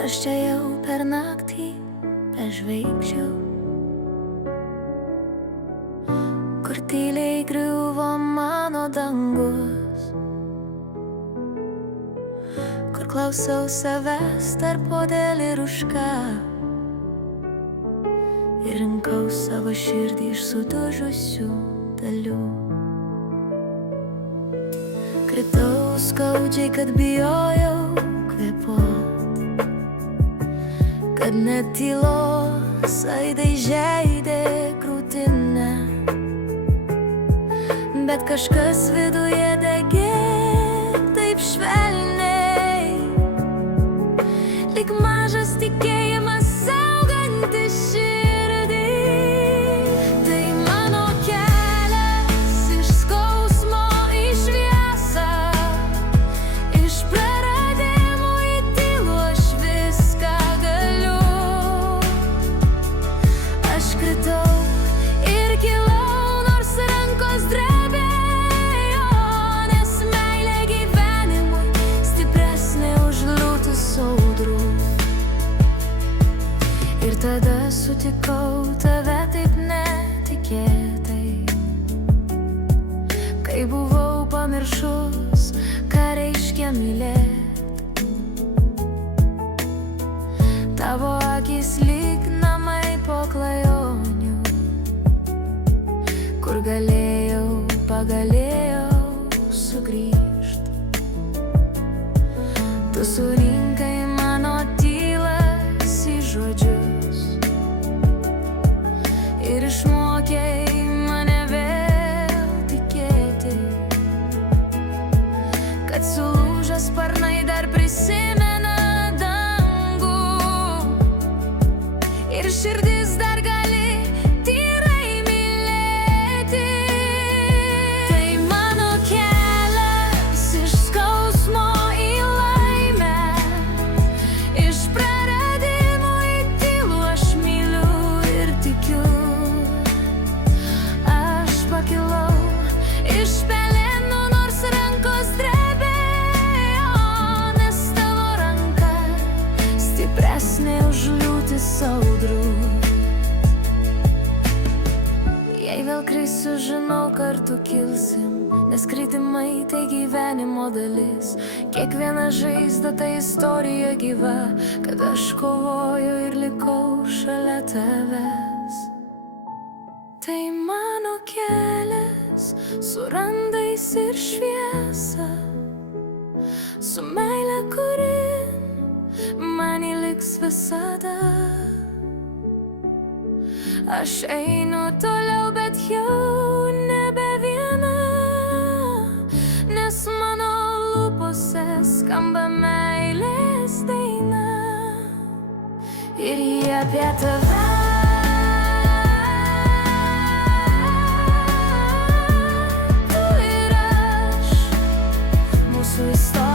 Aš čia jau per naktį be žvaigždžių, kur tyliai griuvo mano dangus, kur klausau savęs tarp podėl ir už ką, ir rinkau savo širdį iš sudužusių dalių. Kritau skaudžiai, kad bijojau kvėpuot, kad net tylos aidai žeidė krūtinę, bet kažkas viduje degė taip švelniai, lyg mažas tikėjimas saugantis širdį. Tai mano kelias iš skausmo į šviesą, iš praradimų į tylų, aš viską galiu. Aš kritau ir kilau, nors rankos drebėjo, nes meilė gyvenimui stipresnė už liūtus audrų. Ir tada sutikau tave taip netikėtai, kai buvau pamiršus, ką reiškia mylėt. Tavo akys lyg namai po klajonių, kur pagalėjau sugrįžt. Tu surinkai mano tylas į žodžius ir išmokei mane vėl tikėti, kad sulūžę sparnai dar prisimena dangų ir širdis dar gali tyrai mylėti. Tai mano kelias iš skausmo į laimę, iš praradimų į tylų, aš myliu ir tikiu. Aš pakilau iš pelenų, nors rankos drebėjo, nes tavo ranka stipresnė už liūtis audrų. Jei vėl krisiu, žinau, kartu kilsim, nes kritimai tai gyvenimo dalis. Kiekviena žaizda tai istorija gyva, kad aš kovoju ir likau šalia tavęs. Tai mano kelias su randais ir šviesa, su meile, kuri man liks visada. Aš einu toliau, bet jau nebe viena, nes mano lūpose skamba meilės daina, ir ji apie tave. Tu ir aš, mūsų istorija.